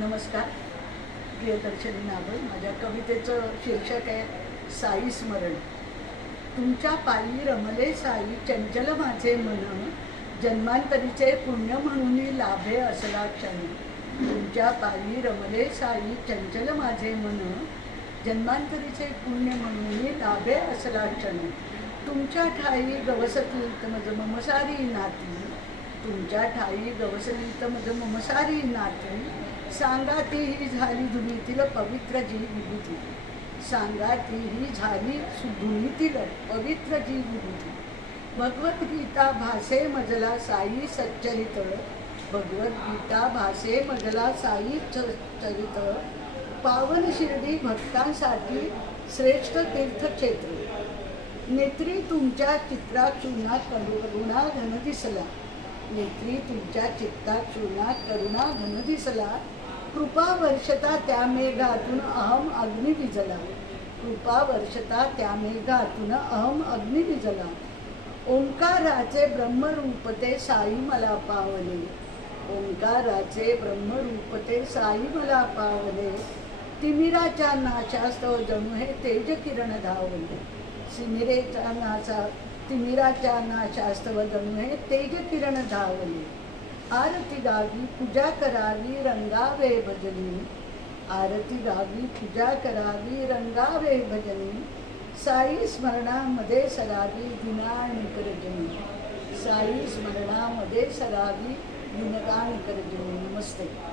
नमस्कार. प्रियदर्शनी नागल. माझ्या कवितेचं शीर्षक आहे साई स्मरण. तुमच्या पायी रमले साई चंचल माझे मन, जन्मांतरीचे पुण्य म्हणून लाभे असला क्षण. तुमच्या पायी रमले साई चंचल माझे मन, जन्मांतरीचे पुण्य म्हणून लाभे असला क्षण. तुमच्या ठाई गवसतीत मज ममसारी नाती, तुमच्या ठाई गवसलीत मज ममसारी नाती. सांगा ती ही झाली धुनीतील पवित्र जी विभूती, सांगा ती ही झाली धुनीतील पवित्र जी विभूती. भगवद्गीता भासे मजला साई सच्चरित, भगवद्गीता भासे मजला साई चरित. पावन शिर्डी भक्तांसाठी श्रेष्ठ तीर्थक्षेत्र. नेत्री तुमच्या चित्राक्षुणात करुणा घन दिसला, नेत्री तुमच्या चित्तात चूर्णात करुणा घन दिसला. कृपा वर्षता त्या मेघातून अहम अग्नी विजला, कृपा वर्षता त्या मेघातून अहम अग्नी विजला. ओंकाराचे ब्रह्मरूप ते साई मला पावले, ओंकाराचे ब्रह्मरूप ते साई मला पावले. तिमिराच्या नाशास्तव जणू हे तेज किरण धावले, तिमिराच्या नाशास्तव जणू हे तेज किरण धावले. आरती गावी पूजा करावी रंगावे भजनी, आरती गावी पूजा करावी रंगावे भजनी. साई स्मरणामध्ये सरावी गुणान करजनी, साई स्मरणामध्ये सरावी गुणगान करजनी. नमस्ते.